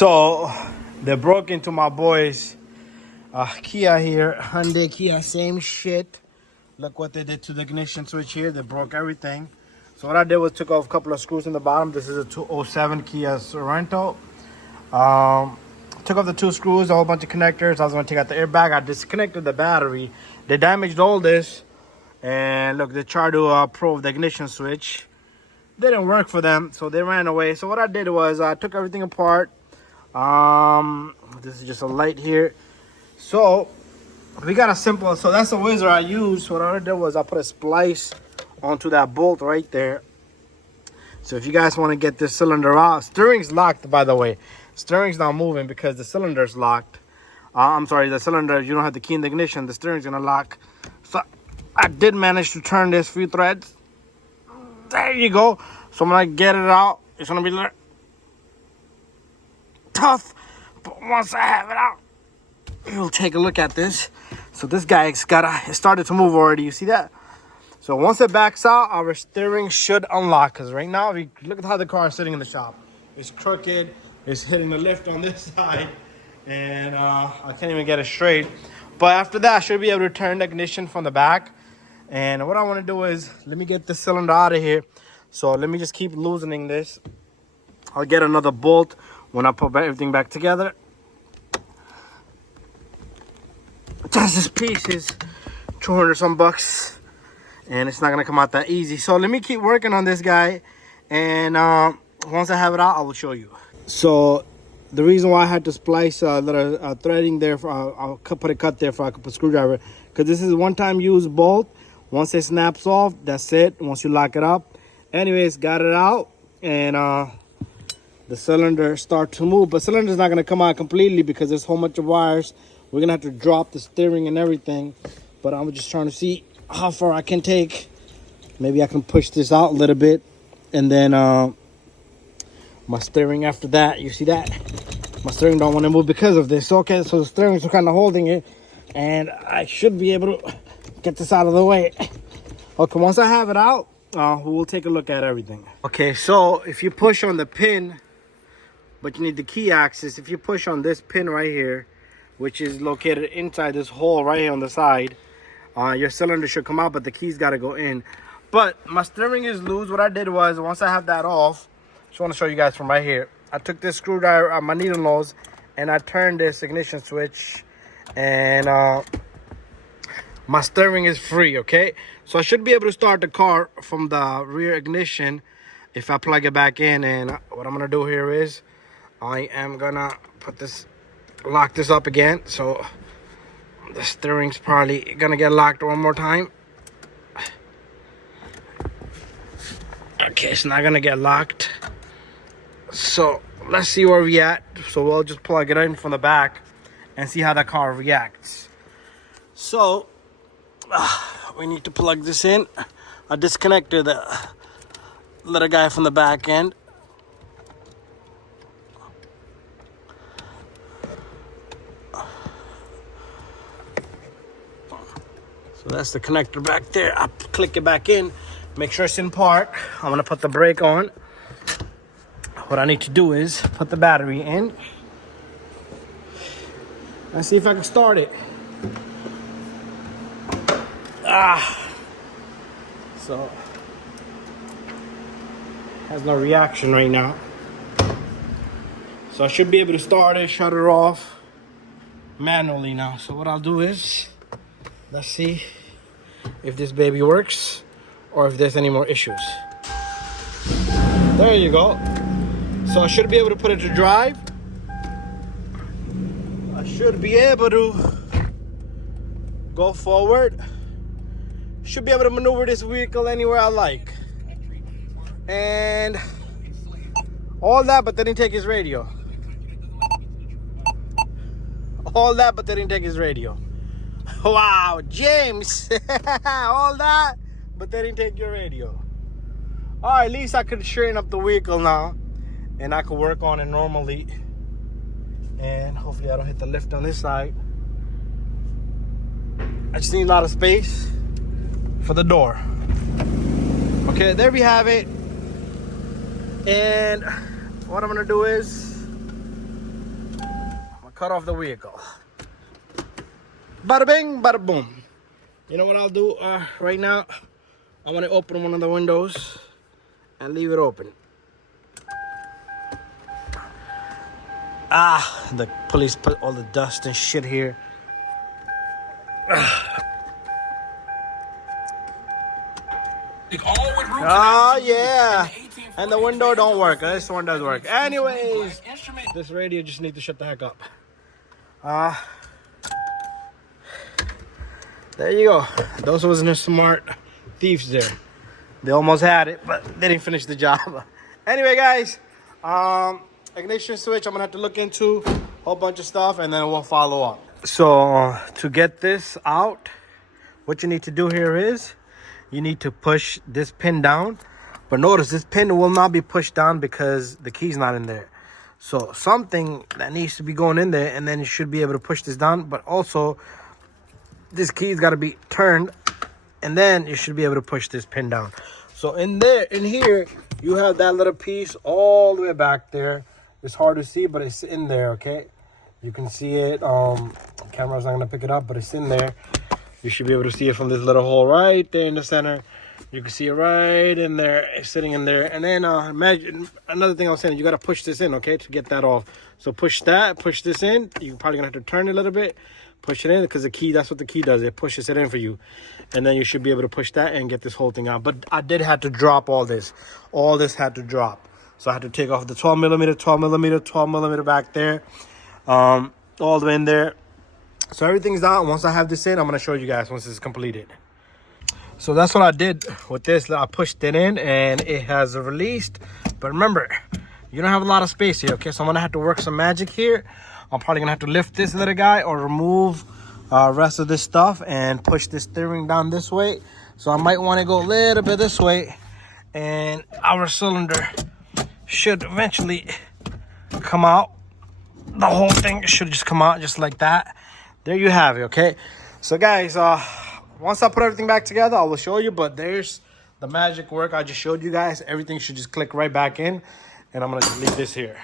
So they broke into my boys Kia here, Hyundai Kia, same shit. Look what they did to the ignition switch here. They broke everything. So what I did was took off a couple of screws in the bottom. This is a 207 Kia Sorento. Took off the two screws, a whole bunch of connectors. I was going to take out the airbag. I disconnected the battery. They damaged all this. And look, they tried to probe the ignition switch. Didn't work for them, so they ran away. So what I did was I took everything apart. This is just a light here. So we got a simple, so that's the wizard I used. So what I did was I put a splice onto that bolt right there. So if you guys want to get this cylinder out, steering's locked, by the way. Steering's not moving because the cylinder's locked. I'm sorry, the cylinder, you don't have the key in the ignition, the steering's gonna lock. So I did manage to turn this few threads. There you go. So when I get it out, it's gonna be tough, but once I have it out, you'll take a look at this. So this guy's it started to move already. You see that? So once it backs out, our steering should unlock. Because right now, look at how the car is sitting in the shop. It's crooked. It's hitting the lift on this side, and I can't even get it straight. But after that, I should be able to turn the ignition from the back. And what I want to do is let me get this cylinder out of here. So let me just keep loosening this. I'll get another bolt when I put everything back together. Just this piece is 200 some bucks, and it's not gonna come out that easy. So let me keep working on this guy, and once I have it out, I will show you. So the reason why I had to splice a little threading there, I'll put a cut there for I could put a screwdriver, because this is a one-time use bolt. Once it snaps off, that's it. Once you lock it up. Anyways, got it out, and the cylinder start to move, but cylinder's not gonna come out completely because there's a whole bunch of wires. We're gonna have to drop the steering and everything, but I'm just trying to see how far I can take. Maybe I can push this out a little bit, and then my steering after that, you see that? My steering don't want to move because of this. Okay, so the steering's kind of holding it, and I should be able to get this out of the way. Okay, once I have it out, we'll take a look at everything. Okay, so if you push on the pin, but you need the key axis, if you push on this pin right here, which is located inside this hole right here on the side, your cylinder should come out, but the key's got to go in. But my steering is loose. What I did was, once I have that off, just want to show you guys from right here, I took this screwdriver, my needle nose, and I turned this ignition switch, and my steering is free. Okay, so I should be able to start the car from the rear ignition if I plug it back in. And what I'm gonna do here is I am gonna lock this up again. So the steering's probably gonna get locked one more time. Okay, it's not gonna get locked. So let's see where we at. So we'll just plug it in from the back and see how the car reacts. So we need to plug this in. I disconnected the little guy from the back end. So that's the connector back there. I click it back in, make sure it's in park. I'm gonna put the brake on. What I need to do is put the battery in. Let's see if I can start it. So has no reaction right now. So I should be able to start it, shut it off manually now. So what I'll do is, let's see if this baby works or if there's any more issues. There you go. So I should be able to put it to drive. I should be able to go forward. Should be able to maneuver this vehicle anywhere I like. And all that, but they didn't take his radio. All that, but they didn't take his radio. Wow, James. All that, but they didn't take your radio. All right, at least I could straighten up the vehicle now, and I could work on it normally. And hopefully I don't hit the lift on this side. I just need a lot of space for the door. Okay, there we have it. And what I'm gonna do is cut off the vehicle. Bada bing, bada boom. You know what I'll do right now? I want to open one of the windows and leave it open. The police put all the dust and shit here. Oh yeah, and the window don't work. This one does work. Anyways, this radio just need to shut the heck up. There you go. Those wasn't smart thieves there. They almost had it, but they didn't finish the job. Anyway, guys, ignition switch I'm gonna have to look into a whole bunch of stuff, and then we'll follow up. So to get this out, what you need to do here is you need to push this pin down, but notice this pin will not be pushed down because the key's not in there. So something that needs to be going in there, and then you should be able to push this down. But also this key's got to be turned, and then you should be able to push this pin down. So in here you have that little piece all the way back there. It's hard to see, but it's in there. Okay, you can see it. Camera's not gonna pick it up, but it's in there. You should be able to see it from this little hole right there in the center. You can see it right in there. It's sitting in there. And then imagine another thing I was saying, you got to push this in, okay, to get that off. So push this in. You're probably going to have to turn it a little bit. Push it in, because the key, that's what the key does. It pushes it in for you. And then you should be able to push that and get this whole thing out. But I did have to drop all this. All this had to drop. So I had to take off the 12 millimeter back there. All the way in there. So everything's out. Once I have this in, I'm going to show you guys once it's completed. So that's what I did with this. I pushed it in and it has released. But remember, you don't have a lot of space here, okay? So I'm going to have to work some magic here. I'm probably going to have to lift this little guy or remove rest of this stuff and push this steering down this way. So I might want to go a little bit this way. And our cylinder should eventually come out. The whole thing should just come out just like that. There you have it, okay? So guys, once I put everything back together, I will show you. But there's the magic work I just showed you guys. Everything should just click right back in. And I'm going to just leave this here.